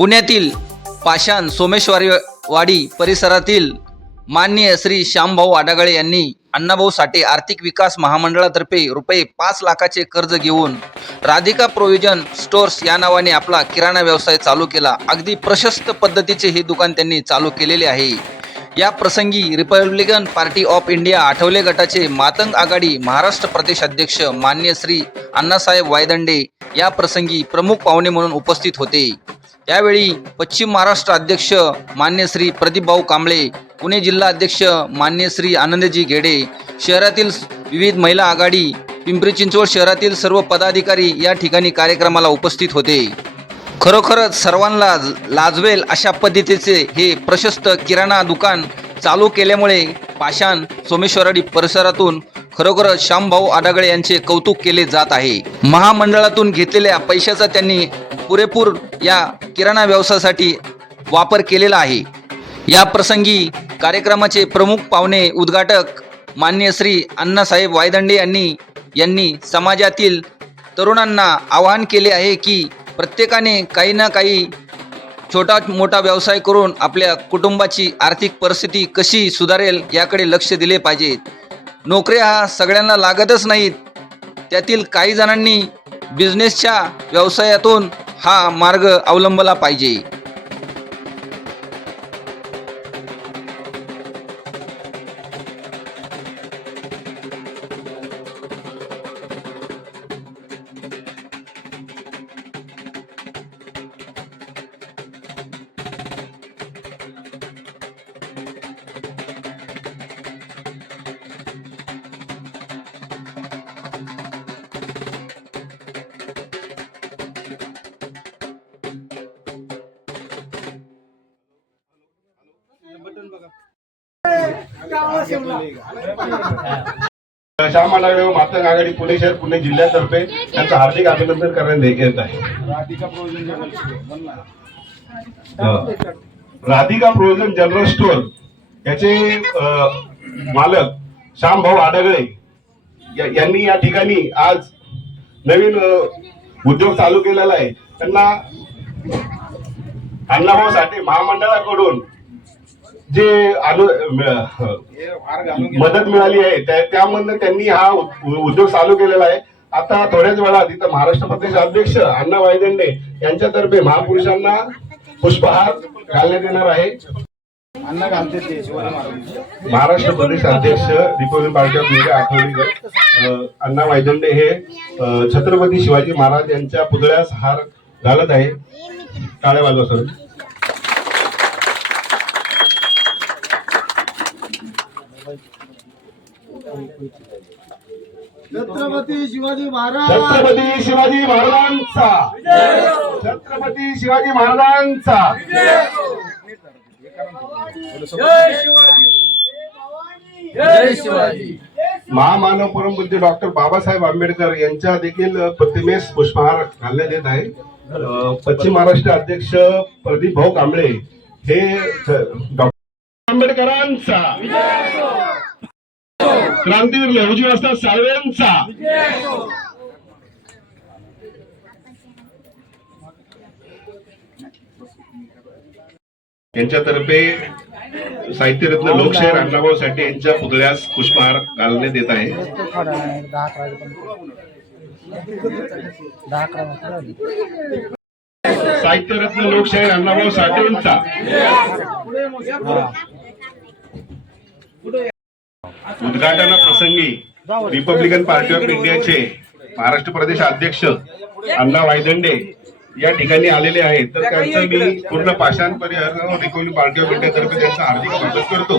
पुण्यातील पाषाण सोमेश्वरी वाडी परिसरातील माननीय श्री श्यामभाऊ आडागळे यांनी अण्णाभाऊ साठे आर्थिक विकास महामंडळातर्फे रुपये पाच लाखाचे कर्ज घेऊन राधिका प्रोव्हिजन स्टोर्स या नावाने आपला किराणा व्यवसाय चालू केला. अगदी प्रशस्त पद्धतीचे हे दुकान त्यांनी चालू केलेले आहे. या प्रसंगी Republican party of India Athawale गटाचे मातंग आघाडी महाराष्ट्र प्रदेश अध्यक्ष मान्य श्री अण्णासाहेब वायदंडे या प्रसंगी प्रमुख पाहुणे म्हणून उपस्थित होते. यावेळी पश्चिम महाराष्ट्र अध्यक्ष मान्य श्री प्रदीपभाऊ कांबळे पुणे जिल्हा अध्यक्ष मान्य श्री आनंदजी घेडे शहरातील विविध महिला आघाडी पिंपरी चिंचवड शहरातील सर्व पदाधिकारी या ठिकाणी कार्यक्रमाला उपस्थित होते. खरोखरच सर्वांना लाजवेल अशा पद्धतीचे हे प्रशस्त किराणा दुकान चालू केल्यामुळे पाषाण सोमेश्वराडी परिसरातून खरोखरच श्यामभाऊ आडागळे यांचे कौतुक केले जात आहे. महामंडळातून घेतलेल्या पैशाचा त्यांनी पुरेपूर या किराणा व्यवसायासाठी वापर केलेला आहे. या प्रसंगी कार्यक्रमाचे प्रमुख पाहुणे उद्घाटक मान्य श्री अण्णासाहेब वायदंडे यांनी यांनी समाजातील तरुणांना आवाहन केले आहे की प्रत्येकाने काही ना काही छोटा मोठा व्यवसाय करून आपल्या कुटुंबाची आर्थिक परिस्थिती कशी सुधारेल याकडे लक्ष दिले पाहिजेत नोकऱ्या हा सगळ्यांना लागतच नाहीत. त्यातील काही जणांनी बिझनेसच्या व्यवसायातून हा मार्ग अवलंबला पाहिजे. श्याम मातंग आघाडी पुणे शहर पुणे जिल्ह्यातर्फे त्यांचं हार्दिक अभिनंदन करण्यात येत आहे. राधिका प्रोव्हिजन जनरल स्टोअर याचे मालक श्याम भाऊ आडगळे यांनी या ठिकाणी आज नवीन उद्योग चालू केलेला आहे. त्यांना अण्णाभाऊ साठे महामंडळाकडून जे अनु म- मदत मिळाली आहे त्या- त्यामधनं त्यांनी हा उद्योग चालू केलेला आहे. आता थोड्याच वेळात इथं महाराष्ट्र प्रदेश अध्यक्ष अण्णा वायदंडे यांच्यातर्फे महापुरुषांना पुष्पहार घालण्यात येणार आहे. महाराष्ट्र प्रदेश अध्यक्ष republic party of India Anna Waydande हे छत्रपती शिवाजी महाराज यांच्या पुतळ्यास हार घालत आहे. टाळ्या वाजवा सर. छत्रपती शिवाजी महाराज. छत्रपती शिवाजी महाराजांचा. छत्रपती शिवाजी महाराजांचा. जय शिवाजी. महामानव परमपूज्य डॉक्टर बाबासाहेब आंबेडकर यांच्या देखील प्रतिमेस पुष्पहार घालण्यात येत आहे. पश्चिम महाराष्ट्र अध्यक्ष प्रदीप भाऊ कांबळे हे डॉक्टर आंबेडकरांचा. क्रांतीवीर लहुजी वाजता साळवेंचा. यांच्यातर्फे साहित्यरत्न लोकशाहीर अण्णाभाऊ साठे यांच्या पुतळ्यास पुष्पहार घालण्यात येत आहे. साहित्यरत्न लोकशाहीर अण्णाभाऊ साठेंचा. उद्घाटना प्रसंगी रिपब्लिकन पार्टी ऑफ इंडियाचे महाराष्ट्र प्रदेश अध्यक्ष अण्णा वायदंडे या ठिकाणी आलेले आहेत. तर त्यांचं मी पूर्ण पाषाण परिहर रिपब्लिक पार्टी ऑफ इंडिया तर्फे त्यांचं हार्दिक स्वागत करतो.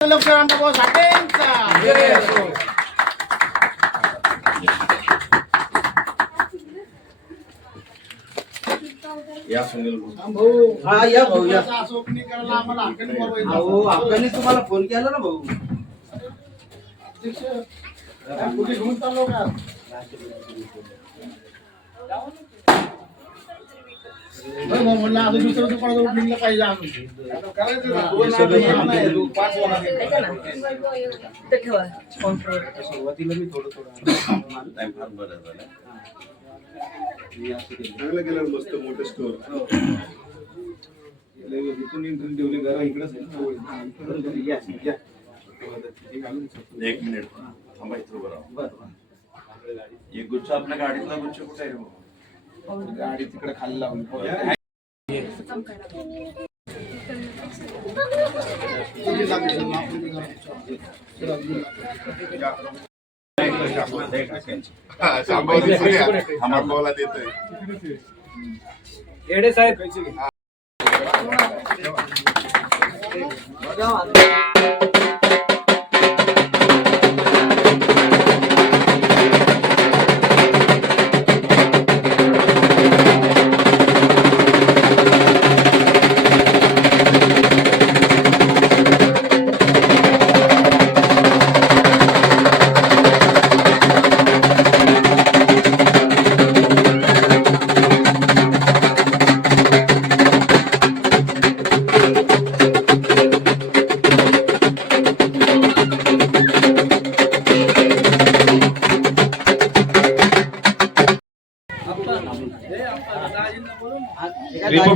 डॉक्टर अण्णाभाऊ साठेंचा भाऊ हा या भाऊ या. आम्हाला तुम्हाला फोन केला ना भाऊ. घेऊन चाललो का म्हणलं आता दुसरं दुकानाचं ओपनिंगला पाहिजे अजून सुरुवातीला मी थोडं थोडं चांगलं केलं मस्त मोठं स्टोर इथून इंटरव्ह्यू ठेवले घरा इकडेच आहे. एक मिनिट थांबा इथं उभं राहा. बरं, एक गुच्छ आपल्या गाडीतला गुच्छ कुठे आहे? गाडी तिकडे खाली लावून थांबाला देतोय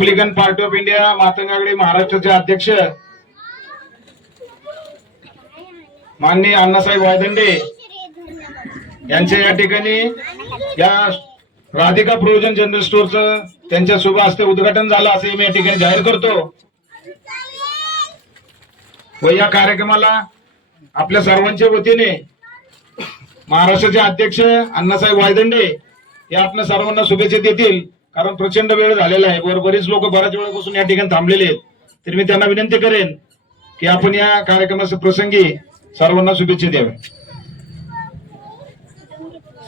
रिपब्लिकन पार्टी ऑफ इंडिया मातंगागडे महाराष्ट्राचे अध्यक्ष माननीय अण्णासाहेब वायदंडे यांच्या या ठिकाणी या राधिका प्रोजन जनरल स्टोअरचं त्यांच्या शुभ हस्ते उद्घाटन झालं असं मी या ठिकाणी जाहीर करतो. व या कार्यक्रमाला आपल्या सर्वांच्या वतीने महाराष्ट्राचे अध्यक्ष अण्णासाहेब वायदंडे हे आपल्या सर्वांना शुभेच्छा देतील. कारण प्रचंड वेळ झालेला आहे. वर बरीच लोक बऱ्याच वेळापासून या ठिकाणी थांबलेले आहेत. तर मी त्यांना विनंती करेन की आपण या कार्यक्रमाच्या प्रसंगी सर्वांना शुभेच्छा द्याव्या.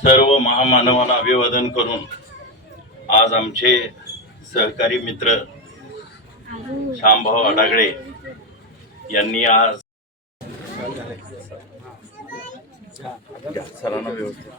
सर्व महामानवांना अभिवादन करून आज आमचे सहकारी मित्र श्यामभाऊ आडागळे यांनी आज सरांना व्यवस्थित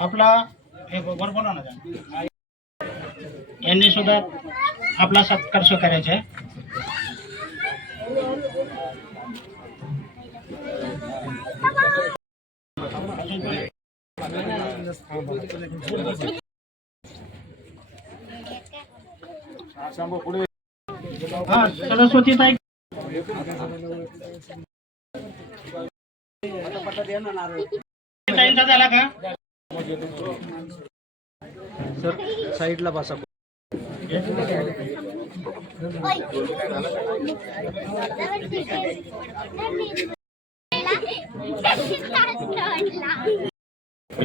आपला हे वर बनवा ना जरा. यांनी सुद्धा आपला सत्कार स्वीकारायचा आहे सरस्वती ताई. झाला का? साईडला बसा.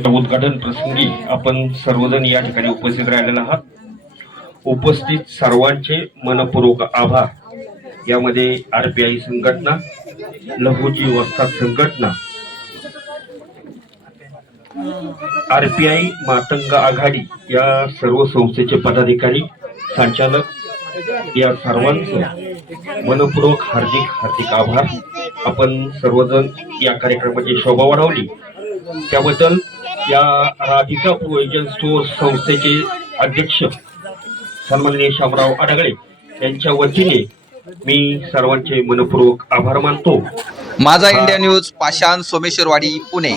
उद्घाटन प्रसंगी आपण सर्वजण या ठिकाणी उपस्थित राहिलेला आहात. उपस्थित सर्वांचे मनपूर्वक आभार. यामध्ये आरपीआय संघटना लघुजी वस्ताद संघटना आरपीआय मातंग आघाडी या सर्व संस्थेचे पदाधिकारी संचालक या सर्वांचं मनपूर्वक हार्दिक हार्दिक आभार. आपण सर्वजण या कार्यक्रमाची शोभा वाढवली. त्याबद्दल या राधिका प्रोविजन स्टोअर संस्थेचे अध्यक्ष सन्माननीय शामराव आडगळे यांच्या वतीने मी सर्वांचे मनपूर्वक आभार मानतो. माझा इंडिया न्यूज पाषाण सोमेश्वरवाडी पुणे.